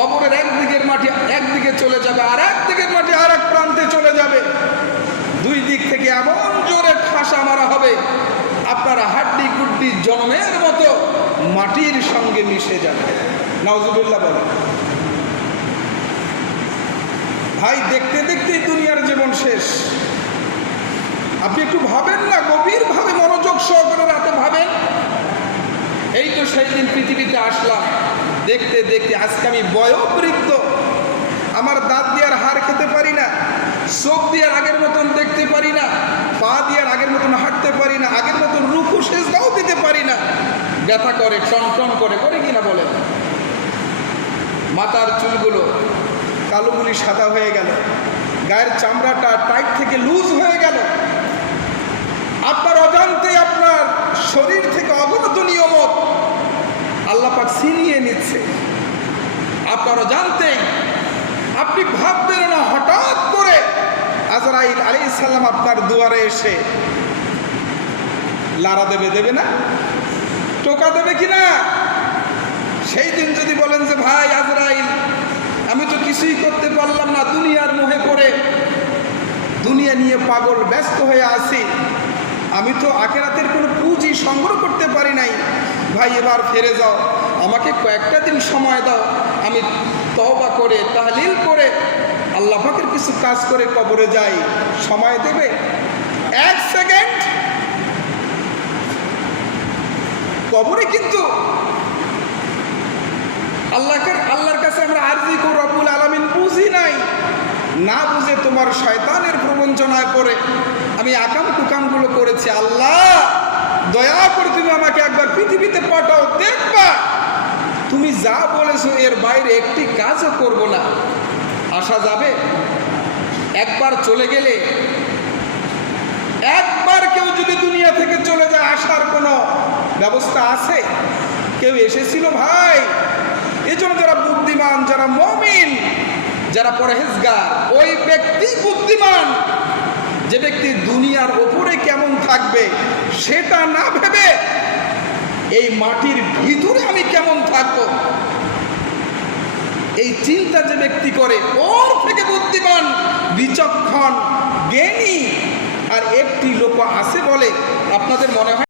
কবরের একদিকের মাটি একদিকে চলে যাবে, আর একদিকের মাটি আর এক প্রান্তে চলে যাবে। দুই দিক থেকে এমন জোরে ঠাসা মারা হবে, আপনারা হাড্ডি গুড্ডি জন্মের মতো মাটির সঙ্গে মিশে যাবে। নাউজুবিল্লাহ বলেন। ভাই, দেখতে দেখতেই দুনিয়ার জীবন শেষ। আপনি একটু ভাবেন না, গভীরভাবে মনোযোগ সহকারে রাতে ভাবেন। এই তো সেই দিন পৃথিবীতে আসলাম, দেখতে দেখতে আজকে আমি বয়োবৃদ্ধ, আমার দাঁত দিয়ে আর হাড় খেতে পারি না, চোখ দিয়ে আগের মতন দেখতে পারি না, পা দিয়ে আগের মতন হাঁটতে পারি না, আগের মতন রুকু সেজদাও দিতে পারি না, ব্যথা করে, টন টন করে কিনা বলেন। মাথার চুলগুলো কালোগুলি সাদা হয়ে গেল, গায়ের চামড়াটা টাইট থেকে লুজ হয়ে গেল। আপনার অজান্তে আপনার শরীর থেকে অগণিত নিয়ামত আল্লাহ পাক ছিনিয়ে নিচ্ছে। আপনার অজান্তে আপনি ভাববেন না, হঠাৎ করে আজরাইল আলাইহিস সালাম আপনার দুয়ারে এসে লারা দেবে না, টোকা দেবে কিনা? সেই দিন যদি বলেন যে ভাই আজরাইল, আমি তো কিছুই করতে পারলাম না, দুনিয়ার মোহে পড়ে দুনিয়া নিয়ে পাগল ব্যস্ত হয়ে আছি, আমি তো আখিরাতের কোনো পুঁজি সংগ্রহ করতে পারি নাই, ভাই এবার ফিরে যাও, আমাকে কয়েকটা দিন সময় দাও, আমি তওবা করে তাহলিল করে আল্লাহ পাকের কিছু কাজ করে কবরে যাই, সময় দেবে? এক সেকেন্ড। কবরে কিন্তু আল্লাহর কাছে আমরা আরজি করি, রব্বুল আলামিন বুঝি নাই, না বুঝে তোমার শয়তানের প্রবঞ্চনায় পড়ে আমি আকাম কুকামগুলো করেছি, আল্লাহ দয়া করে তুমি আমাকে একবার পৃথিবীতে পাঠাও, দেখবা তুমি যা বলেছো এর বাইরে একটি কাজও করব না। আসা যাবে? একবার চলে গেলে, একবার কেউ যদি দুনিয়া থেকে চলে যায়, আসার কোনো ব্যবস্থা আছে? কেউ এসেছিল ভাই? এজন্য যারা বুদ্ধিমান, যারা মুমিন, যারা পরহেজগার, ওই ব্যক্তি বুদ্ধিমান যে ব্যক্তি দুনিয়ার ওপরে কেমন থাকবে সেটা না ভেবে এই মাটির ভিতরে আমি কেমন থাকবো এই চিন্তা যে ব্যক্তি করে, ওর থেকে বুদ্ধিমান, বিচক্ষণ, জ্ঞানী আর একটি লোক আছে বলে আপনাদের মনে হয়?